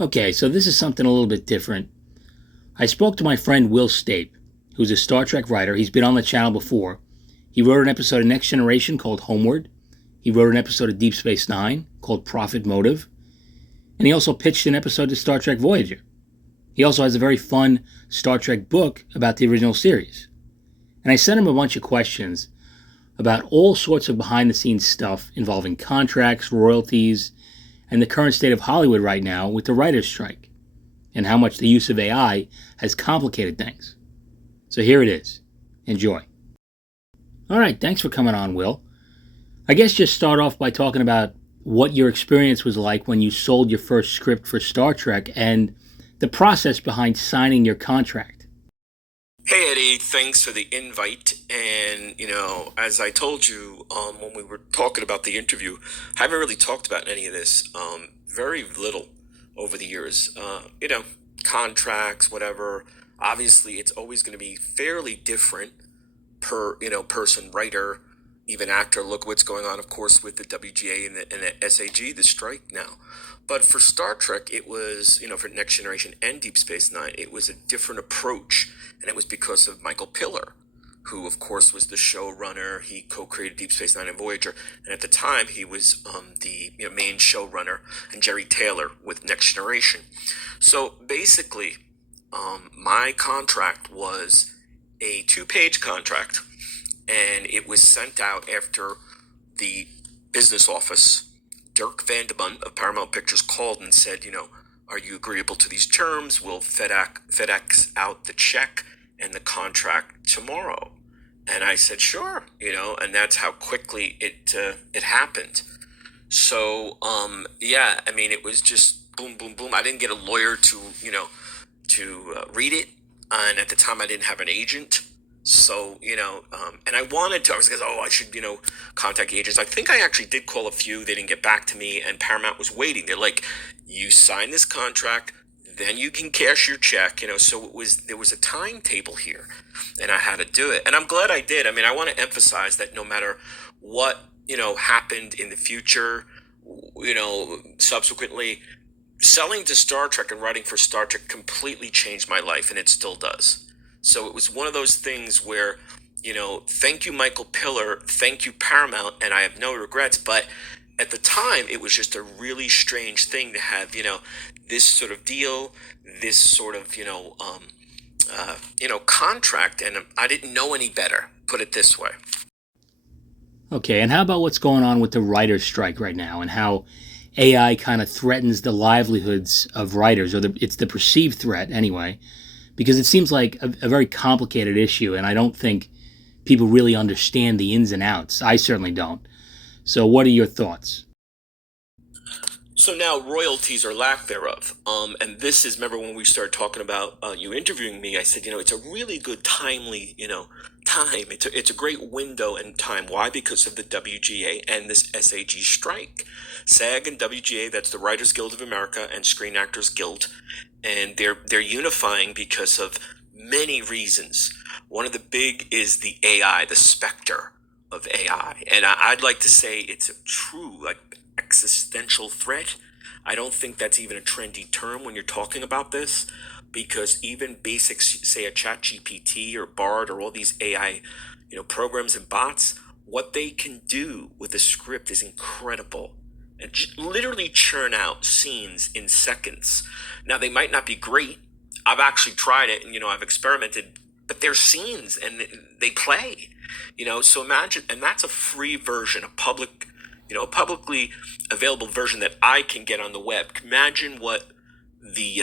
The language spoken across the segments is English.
Okay, so this is something a little bit different. I spoke to my friend Will Stape, who's a Star Trek writer. He's been on the channel before. He wrote an episode of Next Generation called Homeward. He wrote an episode of Deep Space Nine called Profit Motive. And he also pitched an episode to Star Trek Voyager. He also has a very fun Star Trek book about the original series. And I sent him a bunch of questions about all sorts of behind the scenes stuff involving contracts, royalties, and the current state of Hollywood right now with the writer's strike, and how much the use of AI has complicated things. So here it is. Enjoy. All right, thanks for coming on, Will. I guess just start off by talking about what your experience was like when you sold your first script for Star Trek and the process behind signing your contract. Hey Eddie, thanks for the invite. And as I told you when we were talking about the interview, I haven't really talked about any of this. Very little over the years. Contracts, whatever. Obviously, it's always going to be fairly different per person, writer, even actor. Look what's going on, of course, with the WGA and the SAG, the strike now. But for Star Trek, it was, for Next Generation and Deep Space Nine, it was a different approach. And it was because of Michael Piller, who, of course, was the showrunner. He co-created Deep Space Nine and Voyager. And at the time, he was the main showrunner, and Jerry Taylor with Next Generation. So basically, my contract was a two-page contract, and it was sent out after the business office. Dirk Vandeman of Paramount Pictures called and said, are you agreeable to these terms? We'll FedEx out the check and the contract tomorrow. And I said, sure, and that's how quickly it happened. So, it was just boom, boom, boom. I didn't get a lawyer to read it. And at the time I didn't have an agent. So, and I wanted to, I was like, I should, contact agents. I think I actually did call a few. They didn't get back to me, and Paramount was waiting. They're like, you sign this contract, then you can cash your check, so there was a timetable here, and I had to do it. And I'm glad I did. I want to emphasize that no matter what, happened in the future, subsequently, selling to Star Trek and writing for Star Trek completely changed my life, and it still does. So it was one of those things where, thank you, Michael Piller, thank you, Paramount, and I have no regrets. But at the time, it was just a really strange thing to have, this sort of deal, this sort of, contract, and I didn't know any better, put it this way. Okay, and how about what's going on with the writer's strike right now and how AI kind of threatens the livelihoods of writers, or it's the perceived threat anyway, because it seems like a very complicated issue, and I don't think people really understand the ins and outs. I certainly don't. So, what are your thoughts? So now royalties or lack thereof. And this is, remember when we started talking about you interviewing me, I said, it's a really good timely, time. It's a great window and time. Why? Because of the WGA and this SAG strike. SAG and WGA, that's the Writers Guild of America and Screen Actors Guild. And they're unifying because of many reasons. One of the big is the AI, the specter of AI. And I'd like to say it's a true, existential threat. I don't think that's even a trendy term when you're talking about this, because even basics, say a chat GPT or Bard or all these AI, programs and bots, what they can do with a script is incredible. And literally churn out scenes in seconds. Now, they might not be great. I've actually tried it and, I've experimented, but they're scenes and they play, so imagine, and that's a free version, a publicly available version that I can get on the web. Imagine what the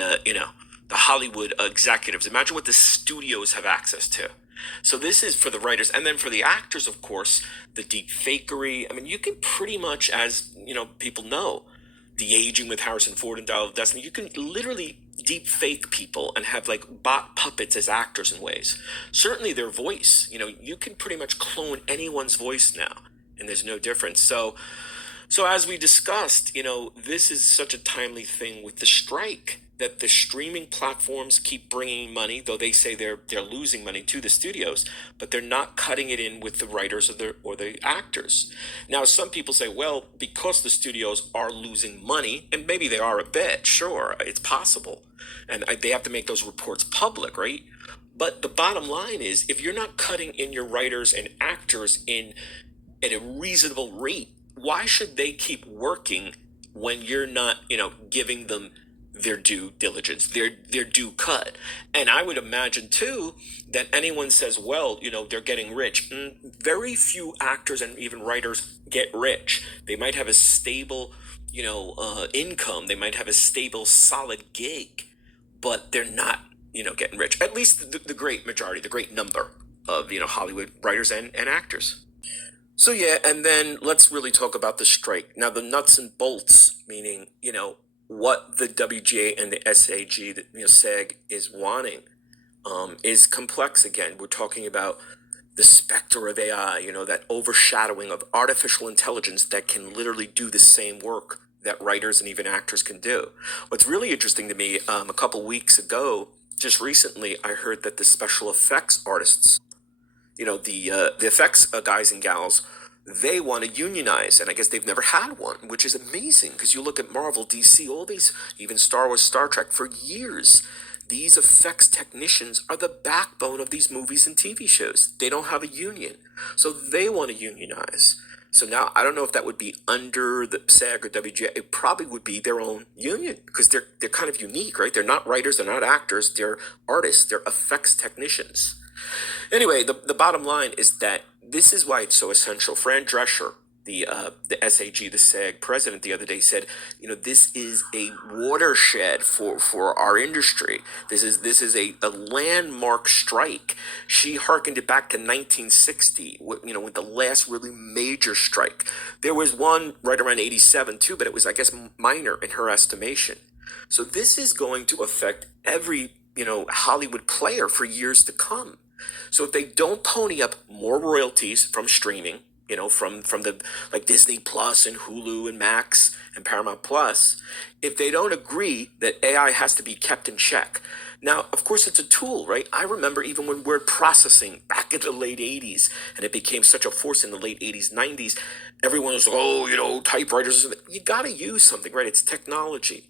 Hollywood executives, imagine what the studios have access to. So this is for the writers, and then for the actors, of course, the deep fakery. You can pretty much, as people know, the aging with Harrison Ford and Dial of Destiny, you can literally deep fake people and have bot puppets as actors in ways. Certainly their voice, you can pretty much clone anyone's voice now, and there's no difference. So as we discussed, this is such a timely thing with the strike that the streaming platforms keep bringing money, though they say they're losing money to the studios, but they're not cutting it in with the writers or the actors. Now, some people say, well, because the studios are losing money, and maybe they are a bit, sure, it's possible, and they have to make those reports public, right? But the bottom line is, if you're not cutting in your writers and actors in at a reasonable rate, why should they keep working when you're not, giving them their due diligence, their due cut? And I would imagine too that anyone says, well, they're getting rich. Very few actors and even writers get rich. They might have a stable, income. They might have a stable, solid gig, but they're not, getting rich. At least the great majority, the great number of, Hollywood writers and actors. So yeah, and then let's really talk about the strike. Now the nuts and bolts, meaning, what the WGA and the SAG, SAG is wanting, is complex again. We're talking about the specter of AI, that overshadowing of artificial intelligence that can literally do the same work that writers and even actors can do. What's really interesting to me, a couple weeks ago, just recently, I heard that the special effects artists, the effects guys and gals, they want to unionize, and I guess they've never had one, which is amazing because you look at Marvel, DC, all these, even Star Wars, Star Trek, for years. These effects technicians are the backbone of these movies and TV shows. They don't have a union, so they want to unionize. So now I don't know if that would be under the SAG or WGA. It probably would be their own union because they're kind of unique, right? They're not writers, they're not actors, they're artists, they're effects technicians. Anyway, the bottom line is that this is why it's so essential. Fran Drescher, the SAG, the SAG president, the other day said, this is a watershed for our industry. This is a landmark strike. She hearkened it back to 1960, with the last really major strike. There was one right around 87 too, but it was, I guess, minor in her estimation. So this is going to affect every, Hollywood player for years to come. So if they don't pony up more royalties from streaming, from the like Disney Plus and Hulu and Max and Paramount Plus, if they don't agree that AI has to be kept in check. Now, of course, it's a tool, right? I remember even when word processing back in the late 80s, and it became such a force in the late 80s, 90s, everyone was like, oh, typewriters. You got to use something, right? It's technology.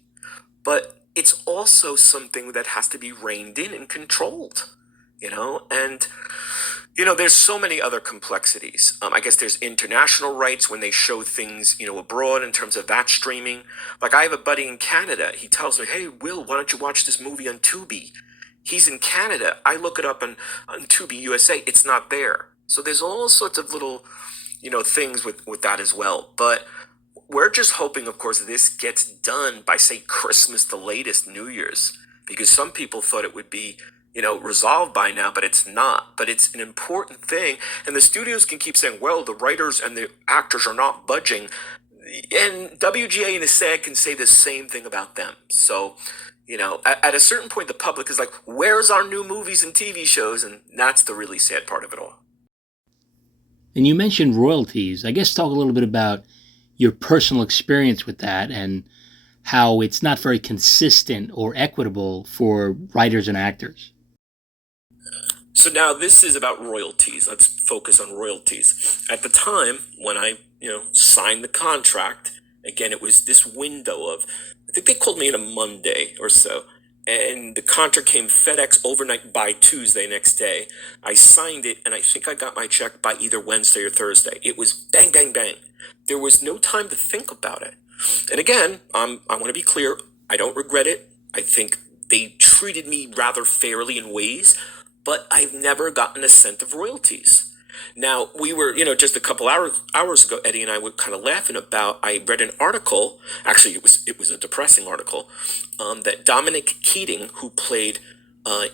But it's also something that has to be reined in and controlled. And there's so many other complexities. I guess there's international rights when they show things, abroad in terms of that streaming. Like I have a buddy in Canada. He tells me, hey, Will, why don't you watch this movie on Tubi? He's in Canada. I look it up on Tubi USA. It's not there. So there's all sorts of little, things with that as well. But we're just hoping, of course, this gets done by, say, Christmas, the latest, New Year's, because some people thought it would be resolved by now, but it's not. But it's an important thing. And the studios can keep saying, well, the writers and the actors are not budging. And WGA and the SAG can say the same thing about them. So, at a certain point, the public is like, where's our new movies and TV shows? And that's the really sad part of it all. And you mentioned royalties. I guess talk a little bit about your personal experience with that and how it's not very consistent or equitable for writers and actors. So now this is about royalties. Let's focus on royalties. At the time when I, signed the contract, again, it was this window of, I think they called me in a Monday or so, and the contract came FedEx overnight by Tuesday next day. I signed it, and I think I got my check by either Wednesday or Thursday. It was bang, bang, bang. There was no time to think about it. And again, I want to be clear, I don't regret it. I think they treated me rather fairly in ways, but I've never gotten a cent of royalties. Now, we were, just a couple hours ago, Eddie and I were kind of laughing about, I read an article, actually it was a depressing article, that Dominic Keating, who played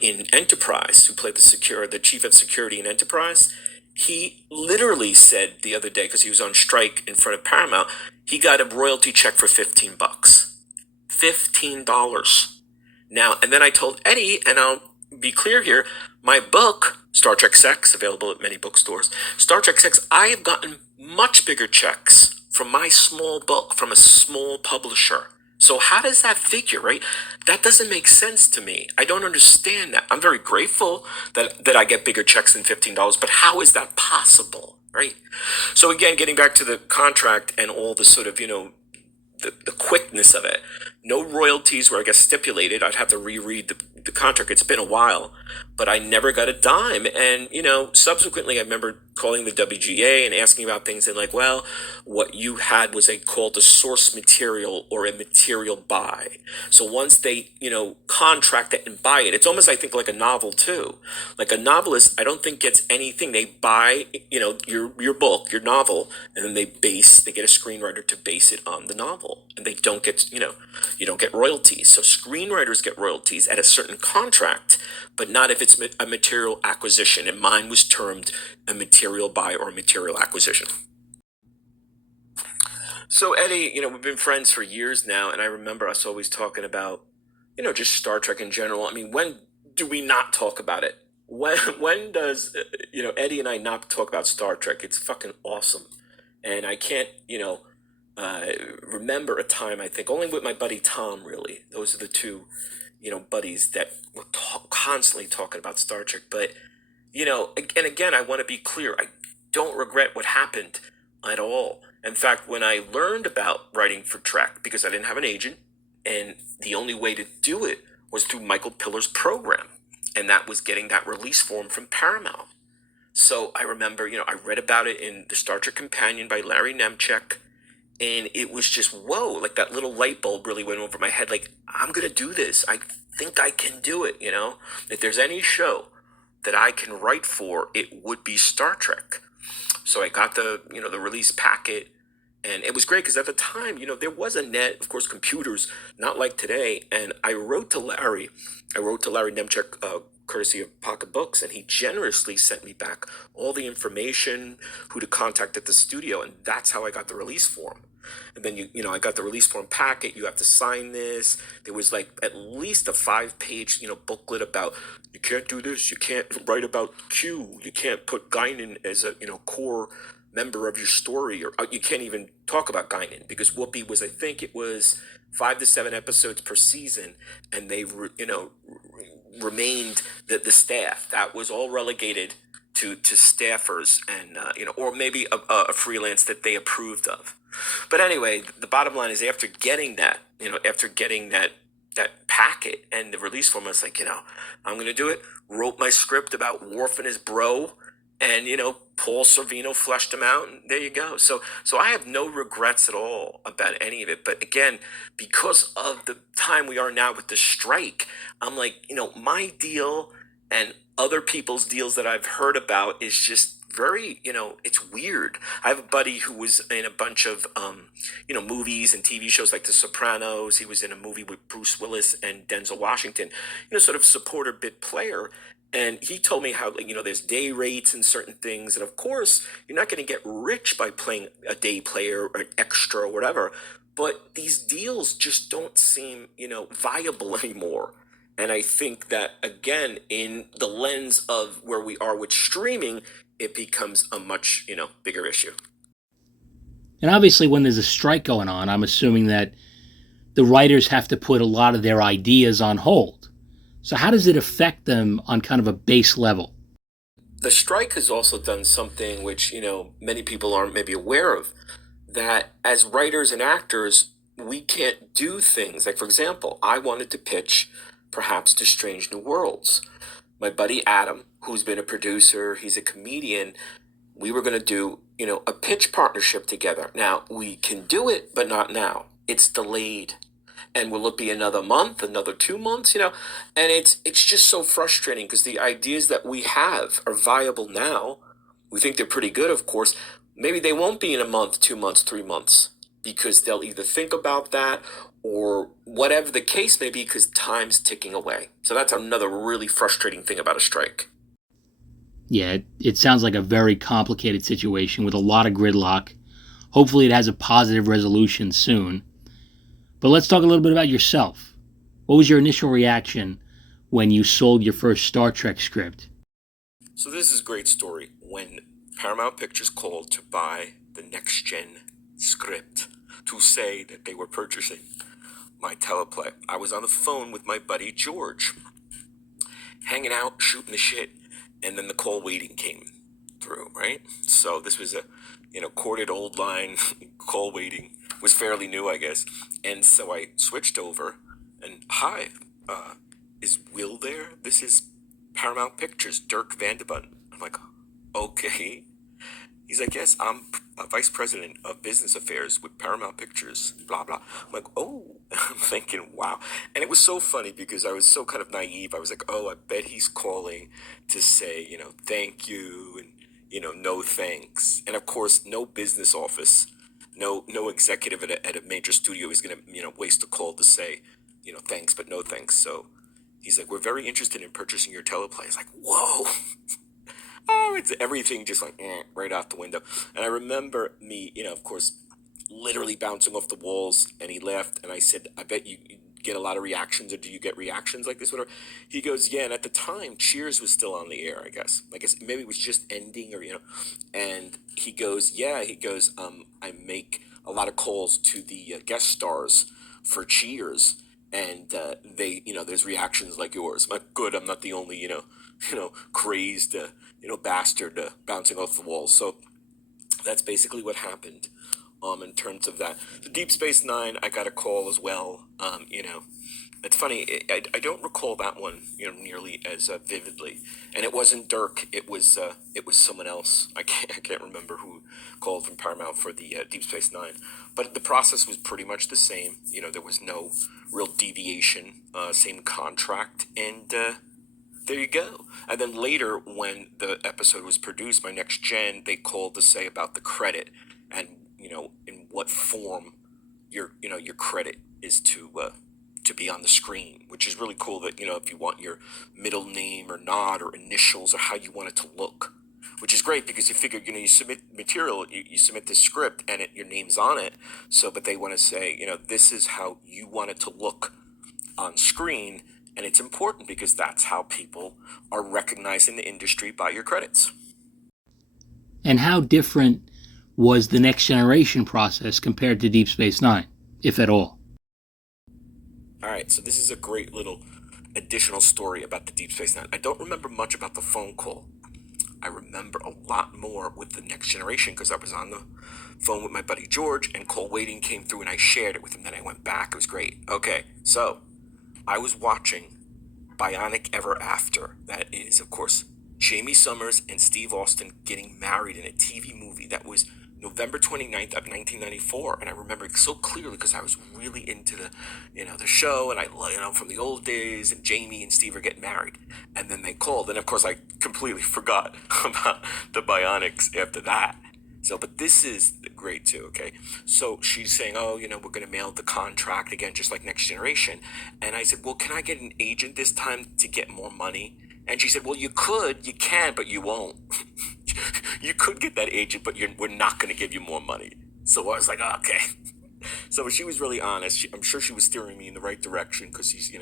in Enterprise, who played the chief of security in Enterprise, he literally said the other day, because he was on strike in front of Paramount, he got a royalty check for $15. $15. Now, and then I told Eddie, and I'll be clear here, my book, Star Trek Sex, available at many bookstores, Star Trek Sex, I have gotten much bigger checks from my small book, from a small publisher, So how does that figure, right? That doesn't make sense to me. I don't understand that. I'm very grateful that I get bigger checks than $15, but how is that possible, right? So again, getting back to the contract and all the sort of, the quickness of it. No royalties were, I guess, stipulated. I'd have to reread the contract. It's been a while, but I never got a dime. And, subsequently, I remember calling the WGA and asking about things and like, well, what you had was called a source material or a material buy. So once they, contract it and buy it, it's almost, I think, like a novel too. Like a novelist, I don't think gets anything. They buy, your book, your novel, and then they get a screenwriter to base it on the novel, and they don't get, you don't get royalties. So screenwriters get royalties at a certain contract, but not if it's a material acquisition. And mine was termed a material buy or a material acquisition. So Eddie, we've been friends for years now, and I remember us always talking about, just Star Trek in general. I mean, when do we not talk about it? When does Eddie and I not talk about Star Trek? It's fucking awesome, and I can't remember a time. I think only with my buddy Tom. Really, those are the two buddies that were constantly talking about Star Trek. But and again, I want to be clear. I don't regret what happened at all. In fact, when I learned about writing for Trek, because I didn't have an agent, and the only way to do it was through Michael Pillar's program, and that was getting that release form from Paramount. So I remember, I read about it in the Star Trek Companion by Larry Nemchek, and it was just, whoa, like that little light bulb really went over my head. Like, I'm going to do this. I think I can do it, If there's any show that I can write for, it would be Star Trek. So I got the release packet, and it was great because at the time, there was a net, of course, computers, not like today. And I wrote to Larry Nemchek, courtesy of Pocket Books, and he generously sent me back all the information, who to contact at the studio, and that's how I got the release form. And then I got the release form packet. You have to sign this. There was like at least a 5-page, booklet about you can't do this. You can't write about Q. You can't put Guinan as a core member of your story, or you can't even talk about Guinan because Whoopi was, I think it was 5 to 7 episodes per season, and they remained the staff that was all relegated to staffers, and or maybe a freelance that they approved of. But anyway, the bottom line is after getting that packet and the release form, I was like, I'm going to do it. Wrote my script about Worf and his bro, and Paul Sorvino fleshed him out, and there you go. So I have no regrets at all about any of it. But again, because of the time we are now with the strike, I'm like, my deal and other people's deals that I've heard about is just very, it's weird. I have a buddy who was in a bunch of, movies and TV shows like The Sopranos. He was in a movie with Bruce Willis and Denzel Washington, sort of supporter bit player. And he told me how, there's day rates and certain things. And of course, you're not going to get rich by playing a day player or an extra or whatever. But these deals just don't seem, viable anymore. And I think that, again, in the lens of where we are with streaming, it becomes a much, bigger issue. And obviously, when there's a strike going on, I'm assuming that the writers have to put a lot of their ideas on hold. So how does it affect them on kind of a base level? The strike has also done something which, many people aren't maybe aware of, that as writers and actors, we can't do things. Like, for example, I wanted to pitch perhaps to Strange New Worlds. My buddy Adam, who's been a producer, he's a comedian, we were going to do, a pitch partnership together. Now, we can do it, but not now. It's delayed. And will it be another month, another 2 months, And it's just so frustrating because the ideas that we have are viable now. We think they're pretty good, of course. Maybe they won't be in a month, 2 months, 3 months, because they'll either think about that or whatever the case may be, because time's ticking away. So that's another really frustrating thing about a strike. Yeah, it sounds like a very complicated situation with a lot of gridlock. Hopefully it has a positive resolution soon. But let's talk a little bit about yourself. What was your initial reaction when you sold your first Star Trek script? So this is a great story. When Paramount Pictures called to buy the Next Gen script, to say that they were purchasing, my teleplay. I was on the phone with my buddy George, hanging out, shooting the shit, and then the call waiting came through, right? So this was a, corded old line call waiting. Was fairly new, I guess. And so I switched over and, hi, is Will there? This is Paramount Pictures, Dirk Vandebunt. I'm like, okay. He's like, yes, I'm vice president of business affairs with Paramount Pictures, blah, blah. I'm like, oh, I'm thinking, wow. And it was so funny because I was so kind of naive. I was like, oh, I bet he's calling to say, thank you and, no thanks. And of course, no business office, no executive at a major studio is going to, waste a call to say, thanks, but no thanks. So he's like, we're very interested in purchasing your teleplay. It's like, whoa. Oh, it's everything just like right out the window. And I remember me, of course, literally bouncing off the walls. And he left, and I said, "I bet you get a lot of reactions, or do you get reactions like this, whatever?" He goes, "Yeah." And at the time, Cheers was still on the air. I guess maybe it was just ending, or And he goes, "Yeah." He goes, "I make a lot of calls to the guest stars for Cheers." And they, there's reactions like yours. I'm like, good. I'm not the only, crazed, bastard bouncing off the walls. So that's basically what happened. In terms of that, the Deep Space Nine, I got a call as well. It's funny. I don't recall that one, nearly as vividly. And it wasn't Dirk. It was someone else. I can't remember who called from Paramount for the Deep Space Nine. But the process was pretty much the same. There was no real deviation. Same contract, and there you go. And then later, when the episode was produced by Next Gen, they called to say about the credit and in what form your credit is to be on the screen, which is really cool. That if you want your middle name or not, or initials, or how you want it to look, which is great because you figure you submit material, you submit this script, and your name's on it. So, but they want to say this is how you want it to look on screen. And it's important because that's how people are recognizing the industry by your credits. And how different was the Next Generation process compared to Deep Space Nine, if at all? All right, so this is a great little additional story about the Deep Space Nine. I don't remember much about the phone call. I remember a lot more with the Next Generation because I was on the phone with my buddy George, and call waiting came through, and I shared it with him. Then I went back. It was great. Okay, so I was watching Bionic Ever After. That is, of course, Jamie Summers and Steve Austin getting married in a TV movie that was November 29th of 1994. And I remember it so clearly because I was really into the show, and I, from the old days, and Jamie and Steve are getting married. And then they called, and of course I completely forgot about the Bionics after that. So, but this is great too, okay? So she's saying, oh, we're going to mail the contract again, just like Next Generation. And I said, well, can I get an agent this time to get more money? And she said, well, you can, but you won't. You could get that agent, but we're not going to give you more money. So I was like, oh, okay. So she was really honest. I'm sure she was steering me in the right direction because she's,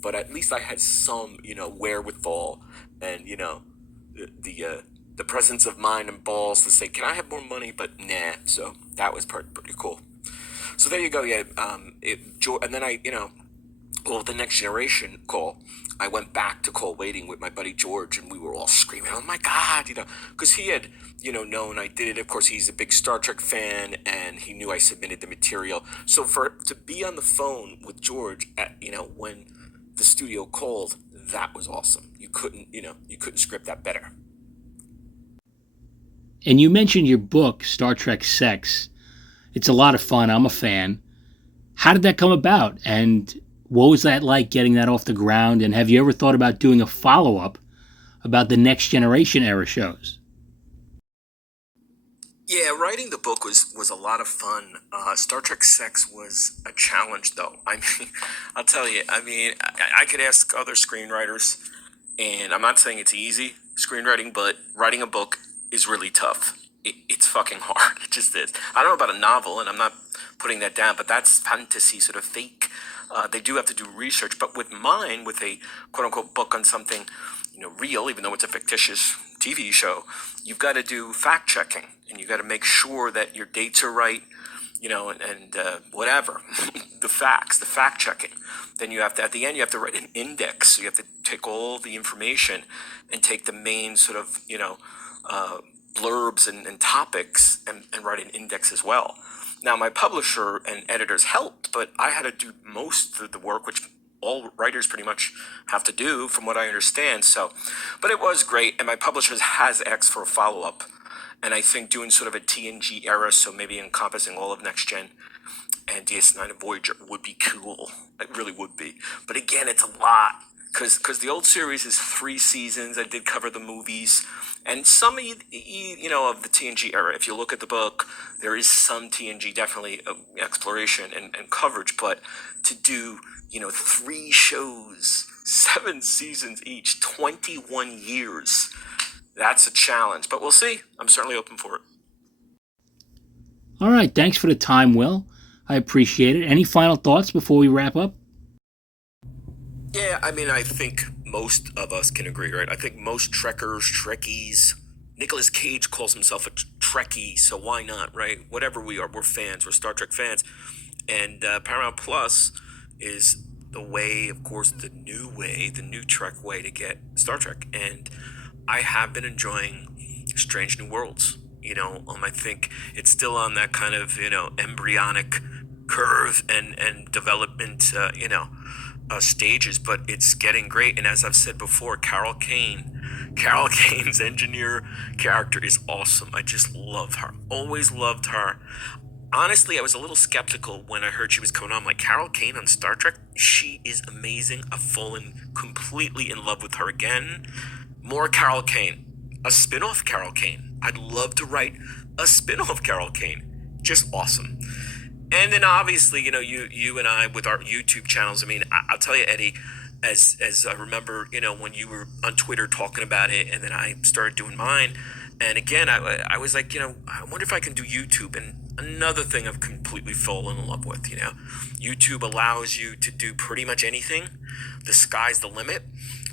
but at least I had some, wherewithal and, the presence of mind and balls to say, can I have more money? But nah. So that was pretty cool. So there you go. Yeah. And then the Next Generation call, I went back to call waiting with my buddy George, and we were all screaming, oh my God, because he had, known I did it. Of course, he's a big Star Trek fan, and he knew I submitted the material. So to be on the phone with George at, when the studio called, that was awesome. You couldn't script that better. And you mentioned your book, Star Trek Sex. It's a lot of fun. I'm a fan. How did that come about? And what was that like, getting that off the ground? And have you ever thought about doing a follow-up about the Next Generation era shows? Yeah, writing the book was a lot of fun. Star Trek Sex was a challenge, though. I mean, I'll tell you. I mean, I could ask other screenwriters, and I'm not saying it's easy screenwriting, but writing a book is really tough. It's fucking hard. It just is. I don't know about a novel, and I'm not putting that down, but that's fantasy, sort of fake. They do have to do research, but with a quote-unquote book on something, real, even though it's a fictitious TV show, you've got to do fact checking, and you've got to make sure that your dates are right, and whatever, the facts, the fact checking. Then you have to, at the end, you have to write an index. So you have to take all the information and take the main sort of, blurbs and topics and write an index as well. Now, my publisher and editors helped, but I had to do most of the work, which all writers pretty much have to do, from what I understand. So, but it was great, and my publisher has X for a follow-up. And I think doing sort of a TNG era, so maybe encompassing all of Next Gen and DS9 and Voyager would be cool. It really would be. But again, it's a lot. Because the old series is 3 seasons. I did cover the movies. And some of the TNG era, if you look at the book, there is some TNG, definitely exploration and coverage. But to do, 3 shows, 7 seasons each, 21 years, that's a challenge. But we'll see. I'm certainly open for it. All right. Thanks for the time, Will. I appreciate it. Any final thoughts before we wrap up? Yeah, I mean, I think most of us can agree, right? I think most Trekkers, Trekkies, Nicolas Cage calls himself a Trekkie, so why not, right? Whatever we are, we're fans, we're Star Trek fans. And Paramount Plus is the way, of course, the new Trek way to get Star Trek. And I have been enjoying Strange New Worlds. I think it's still on that kind of, embryonic curve and development, stages, but it's getting great. And as I've said before, Carol Kane's engineer character is awesome. I just love her. Always loved her. Honestly, I was a little skeptical when I heard she was coming on. I'm like, Carol Kane on Star Trek? She is amazing. I've fallen completely in love with her again. More Carol Kane. A spin-off Carol Kane. I'd love to write a spin-off Carol Kane. Just awesome. And then obviously, you and I with our YouTube channels. I mean, I'll tell you, Eddie, as I remember, when you were on Twitter talking about it, and then I started doing mine. And again, I was like, I wonder if I can do YouTube. And another thing I've completely fallen in love with, YouTube allows you to do pretty much anything. The sky's the limit.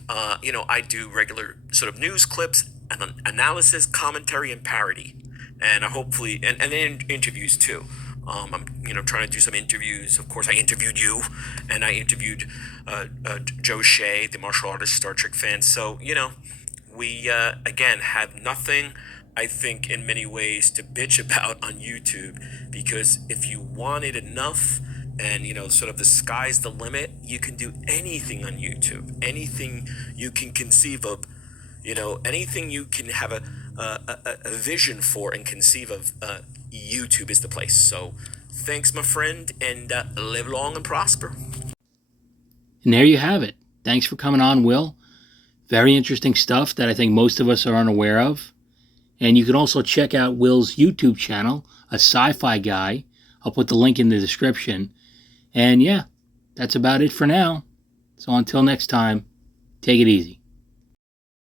I do regular sort of news clips and analysis, commentary, and parody. And hopefully, and then interviews too. I'm, trying to do some interviews. Of course, I interviewed you, and I interviewed Joe Shea, the martial artist Star Trek fan. So, we, again, have nothing, I think, in many ways to bitch about on YouTube, because if you want it enough and, sort of the sky's the limit, you can do anything on YouTube, anything you can conceive of, anything you can have a vision for and conceive of. YouTube is the place. So thanks, my friend, and live long and prosper. And there you have it. Thanks for coming on, Will. Very interesting stuff that I think most of us are unaware of. And you can also check out Will's YouTube channel, A Sci-Fi Guy. I'll put the link in the description. And yeah, that's about it for now. So until next time, take it easy.